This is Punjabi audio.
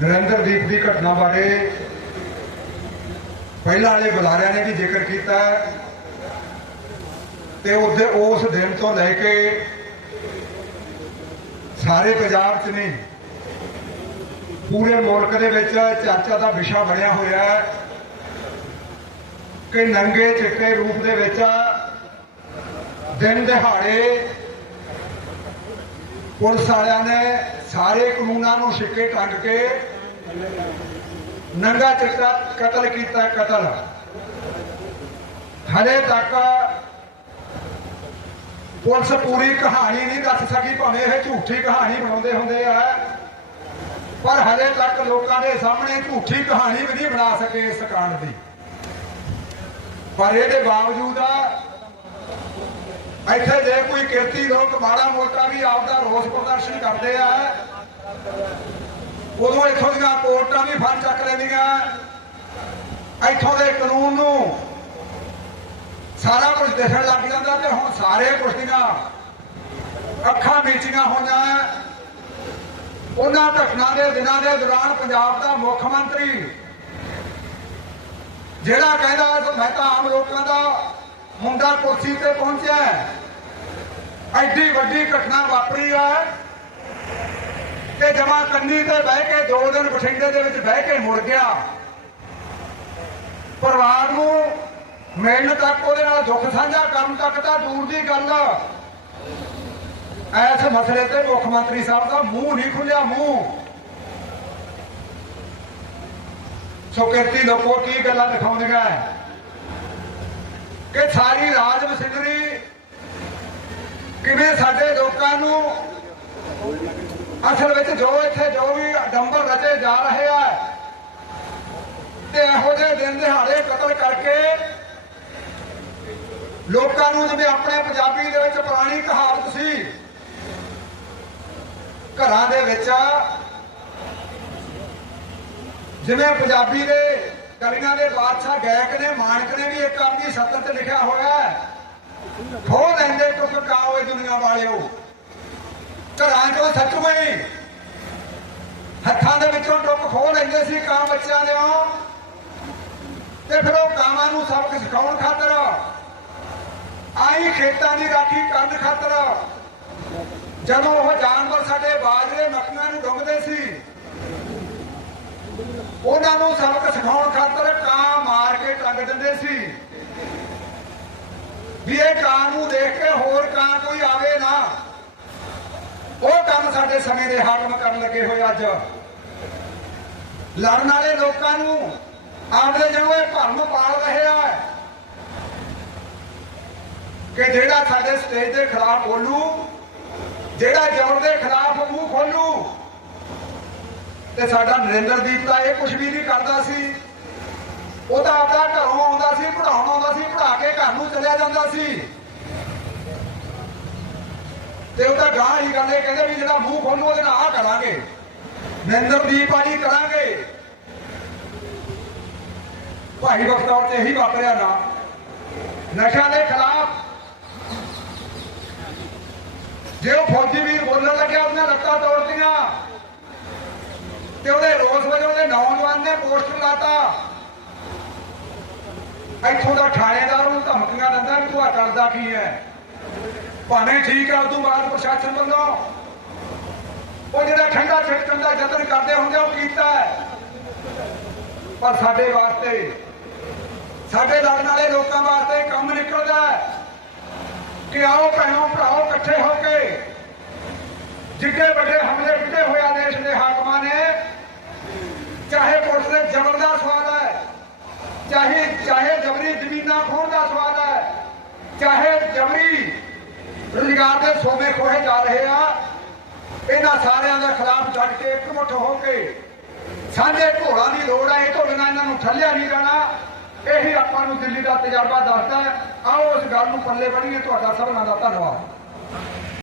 ਨਰਿੰਦਰਦੀਪ ਦੀ ਘਟਨਾ ਬਾਰੇ ਪਹਿਲਾਂ ਵਾਲੇ ਬੁਲਾਰਿਆਂ ਨੇ ਵੀ ਜ਼ਿਕਰ ਕੀਤਾ ਤੇ ਉਹਦੇ ਉਸ ਦਿਨ ਤੋਂ ਲੈ ਕੇ ਸਾਰੇ ਪੰਜਾਬ 'ਚ ਨਹੀਂ, ਪੂਰੇ ਮੁਲਕ ਦੇ ਵਿੱਚ ਚਰਚਾ ਦਾ ਵਿਸ਼ਾ ਬਣਿਆ ਹੋਇਆ ਹੈ ਕਿ ਨੰਗੇ ਚਿੱਟੇ ਰੂਪ ਦੇ ਵਿੱਚ ਦਿਨ ਦਿਹਾੜੇ ਪੁਲਿਸ ਵਾਲਿਆਂ ਨੇ ਸਾਰੇ ਕਾਨੂੰਨਾਂ ਨੂੰ ਸਿੱਕੇ ਟੰਗ ਕੇ ਨੰਗਾ ਚਿੱਟਾ ਕਤਲ ਕੀਤਾ ਕਤਲ। ਹਲੇ ਤੱਕ ਪੁਲਿਸ ਪੂਰੀ ਕਹਾਣੀ ਨਹੀਂ ਦੱਸ ਸਕੀ, ਭਾਵੇਂ ਇਹ ਝੂਠੀ ਕਹਾਣੀ ਬਣਾਉਂਦੇ ਹੁੰਦੇ ਆ। ਪਰ ਹਲੇ ਤੱਕ ਲੋਕਾਂ ਦੇ ਸਾਹਮਣੇ ਝੂਠੀ ਕਹਾਣੀ ਵੀ ਨਹੀਂ ਬਣਾ ਸਕੇ ਇਸ ਕਾਂਡ ਦੀ। ਪਰ ਇਹਦੇ ਬਾਵਜੂਦ ਇੱਥੇ ਜੇ ਕੋਈ ਕਿਰਤੀ ਲੋਕ ਮਾੜਾ ਮੋਟਾ ਵੀ ਆਪਦਾ ਰੋਸ ਪ੍ਰਦਰਸ਼ਨ ਕਰਦੇ ਆ, ਉਦੋਂ ਇੱਥੋਂ ਦੀਆਂ ਕੋਰਟਾਂ ਵੀ ਫੜ ਚੱਕ ਲੈਂਦੀਆਂ। ਇੱਥੋਂ ਦੇ ਕਾਨੂੰਨ ਨੂੰ ਸਾਰਾ ਕੁਝ ਦੇਖਣ ਲੱਗ ਜਾਂਦਾ ਤੇ ਹੁਣ ਸਾਰੇ ਕੁਝ ਦੀਆਂ ਅੱਖਾਂ ਮੀਚੀਆਂ ਹੋਈਆਂ ਉਹਨਾਂ ਘਟਨਾ ਦੇ ਦਿਨਾਂ ਦੇ ਦੌਰਾਨ ਪੰਜਾਬ ਦਾ ਮੁੱਖ ਮੰਤਰੀ ਜਿਹੜਾ ਕਹਿੰਦਾ, ਮੈਂ ਤਾਂ ਆਮ ਲੋਕਾਂ ਦਾ ਮੁੰਡਾ ਕੁਰਸੀ ਤੇ ਪਹੁੰਚਿਆ ਐਡੀ ਵੱਡੀ ਘਟਨਾ ਵਾਪਰੀ ਹੈ ਤੇ ਜਮਾ ਕੰਨੀ ਤੇ ਬਹਿ ਕੇ ਦੋ ਦਿਨ ਬਠਿੰਡੇ ਦੇ ਵਿੱਚ ਬਹਿ ਕੇ ਮੁੜ ਗਿਆ। ਪਰਿਵਾਰ ਨੂੰ ਮਿਲਣ ਤੱਕ ਉਹਦੇ ਨਾਲ ਦੁੱਖ ਸਾਂਝਾ ਕਰਨ ਤੱਕ ਤਾਂ ਦੂਰ ਦੀ ਗੱਲ ਐਸ ਮਸਲੇ ਤੇ ਮੁੱਖ ਮੰਤਰੀ ਸਾਹਿਬ ਦਾ ਮੂੰਹ ਨਹੀਂ ਖੁੱਲਿਆ ਮੂੰਹ। ਸੋ ਕਿਰਤੀ ਲੋਕੋ ਕੀ ਗੱਲਾਂ ਦਿਖਾਉਂਦੀਆਂ? ਕਿ ਸਾਰੀ ਰਾਜ ਮਸਿੰਦਰੀ ਕਿਵੇਂ ਸਾਡੇ ਲੋਕਾਂ ਨੂੰ ਅਸਲ ਵਿੱਚ ਜੋ ਇੱਥੇ ਜੋ ਵੀ ਡੰਬਰ ਰਚੇ ਜਾ ਰਹੇ ਆ ਤੇ ਇਹੋ ਜਿਹੇ ਦਿਨ ਦਿਹਾੜੇ ਕਤਲ ਕਰਕੇ ਲੋਕਾਂ ਨੂੰ ਜਿਵੇਂ ਆਪਣੇ ਪੰਜਾਬੀ ਦੇ ਵਿੱਚ ਪੁਰਾਣੀ ਕਹਾਵਤ ਸੀ, ਘਰਾਂ ਦੇ ਵਿੱਚ ਜਿਵੇਂ ਪੰਜਾਬੀ ਦੇ ਕਲੀਆਂ ਦੇ ਬਾਦਸ਼ਾਹ ਗਾਇਕ ਨੇ, ਮਾਨਕ ਨੇ ਵੀ ਇੱਕ ਆਪਣੀ ਸੱਤਰ ਤੇ ਲਿਖਿਆ ਹੋਇਆ ਹੈ। ਖੋ ਲੈਂਦੇ ਟੁੱਕ ਕਾਓਏ ਦੁਨੀਆ ਵਾਲਿਓ। ਘਰਾਂ ਚੋਂ ਸੱਚੂਏ ਹੱਥਾਂ ਦੇ ਵਿੱਚੋਂ ਟੁੱਕ ਖੋ ਲੈਂਦੇ ਸੀ ਕਾਂ ਬੱਚਿਆਂ ਦੇ ਤੇ ਫਿਰ ਉਹ ਕਾਵਾਂ ਨੂੰ ਸਬਕ ਸਿਖਾਉਣ ਖਾਤਰ ਆਈ ਖੇਤਾਂ ਦੀ ਰਾਖੀ ਕਰਨ ਖਾਤਰ, ਜਦੋਂ ਉਹ ਜਾਨਵਰ ਸਾਡੇ ਬਾਜਰੇ ਮੱਕੀਆਂ ਨੂੰ ਡੁੰਗਦੇ ਸੀ, ਉਹਨਾਂ ਨੂੰ ਸਬਕ ਸਿਖਾਉਣ ਖਾਤਰ ਕਾਂ ਮਾਰ ਕੇ ਟੰਗ ਦਿੰਦੇ ਸੀ। ਵੀ ਇਹ ਕਾਂ ਨੂੰ ਦੇਖ ਕੇ ਹੋਰ ਕਾਂ ਕੋਈ ਆਵੇ ਨਾ। ਉਹ ਕੰਮ ਸਾਡੇ ਸਮੇਂ ਦੇ ਹਾਕਮ ਕਰਨ ਲੱਗੇ ਹੋਏ ਅੱਜ। ਲੜਨ ਵਾਲੇ ਲੋਕਾਂ ਨੂੰ ਆਪਦੇ ਜਿਹਨੂੰ ਇਹ ਭਰਮ ਪਾਲ ਰਹੇ ਹੈ ਕਿ ਜਿਹੜਾ ਸਾਡੇ ਸਟੇਜ ਦੇ ਖਿਲਾਫ ਬੋਲੂ, ਜਿਹੜਾ ਜ਼ਬਰ ਦੇ ਖਿਲਾਫ ਮੂੰਹ ਖੋਲੂ, ਤੇ ਸਾਡਾ ਨਰਿੰਦਰਦੀਪ ਦਾ ਇਹ ਕੁਝ ਵੀ ਨਹੀਂ ਕਰਦਾ ਸੀ। ਉਹ ਤਾਂ ਆਪਦਾ ਘਰੋਂ ਆਉਂਦਾ ਸੀ ਪੜਾਉਣ ਆਉਂਦਾ ਸੀ ਪੜਾ ਕੇ ਘਰ ਨੂੰ ਚਲਿਆ ਜਾਂਦਾ ਸੀ। ਤੇ ਉਹ ਤਾਂ ਗਾਂ ਹੀ ਗੱਲ ਕਹਿੰਦੇ ਵੀ ਜਿਹੜਾ ਮੂੰਹ ਖੋਲੂ ਉਹਦੇ ਨਾਲ ਆ ਕਰਾਂਗੇ। ਨਰਿੰਦਰਦੀਪ ਆਜੀ ਕਰਾਂਗੇ। ਭਾਈ ਬਖਤੌਰ ਤੇ ਇਹੀ ਵਾਪਰਿਆ ਨਾ। ਨਸ਼ਾ ਦੇ ਖਿਲਾਫ ਜੇ ਉਹ ਫੌਜੀ ਵੀਰ ਬੋਲਣ ਲੱਗਿਆ ਉਹਨੇ ਲੱਤਾਂ ਤੋੜਦੀਆਂ ਤੇ ਉਹਦੇ ਰੋਸ ਵਜੋਂ ਉਹਦੇ ਨੌਜਵਾਨ ਨੇ ਪੋਸਟਰ ਲਾਤਾ। ਇੱਥੋਂ ਦਾ ਥਾਣੇਦਾਰ ਉਹਨੂੰ ਧਮਕੀਆਂ ਦਿੰਦਾ ਵੀ ਤੂੰ ਆ ਕਰਦਾ ਕੀ ਹੈ? ਭਾਵੇਂ ਠੀਕ ਆ ਉਦੋਂ ਬਾਅਦ ਪ੍ਰਸ਼ਾਸਨ ਵੱਲੋਂ। ਉਹ ਜਿਹੜਾ ਠੰਡਾ ਛਿੜਕਣ ਦਾ ਯਤਨ ਕਰਦੇ ਹੁੰਦੇ ਉਹ ਕੀਤਾ ਪਰ ਸਾਡੇ ਵਾਸਤੇ, ਸਾਡੇ ਲੜਨ ਵਾਲੇ ਲੋਕਾਂ ਵਾਸਤੇ ਕੰਮ ਨਿਕਲਦਾ ਕਿ ਆਓ ਭੈਣੋ, ਭਰਾਓ ਇਕੱਠੇ ਹੋ ਕੇ, ਜਿੱਡੇ ਵੱਡੇ ਹਮਲੇ ਕੀਤੇ ਹੋਇਆ ਦੇਸ਼ ਦੇ ਹਾਕਮਾਂ ਨੇ ਚਾਹੇ ਪੁਲਿਸ ਦੇ ਜ਼ਬਰ ਦਾ ਸਵਾਲ ਹੈ ਚਾਹੇ ਚਾਹੇ ਜਬਰੀ ਜ਼ਮੀਨਾਂ ਖੋਹਣ ਦਾ ਸਵਾਲ ਹੈ ਚਾਹੇ ਜਬਰੀ ਰੁਜ਼ਗਾਰ ਦੇ ਸੋਮੇ ਖੋਹੇ ਜਾ ਰਹੇ ਆ। ਇਹਨਾਂ ਸਾਰਿਆਂ ਦੇ ਖਿਲਾਫ ਡਟ ਕੇ ਇਕਮੁੱਠ ਹੋ ਕੇ ਸਾਂਝੇ ਢੋਲਾਂ ਦੀ ਲੋੜ ਹੈ ਇਹ ਢੋਲਾਂ ਇਹਨਾਂ ਨੂੰ ਥੱਲਿਆ ਨਹੀਂ ਜਾਣਾ। ਇਹੀ ਆਪਾਂ ਨੂੰ ਦਿੱਲੀ ਦਾ ਤਜਰਬਾ ਦੱਸਦਾ ਆਓ ਉਸ ਗੱਲ ਨੂੰ ਪੱਲੇ ਬੰਨੀਏ ਤੁਹਾਡਾ ਸਭਨਾਂ ਦਾ ਧੰਨਵਾਦ।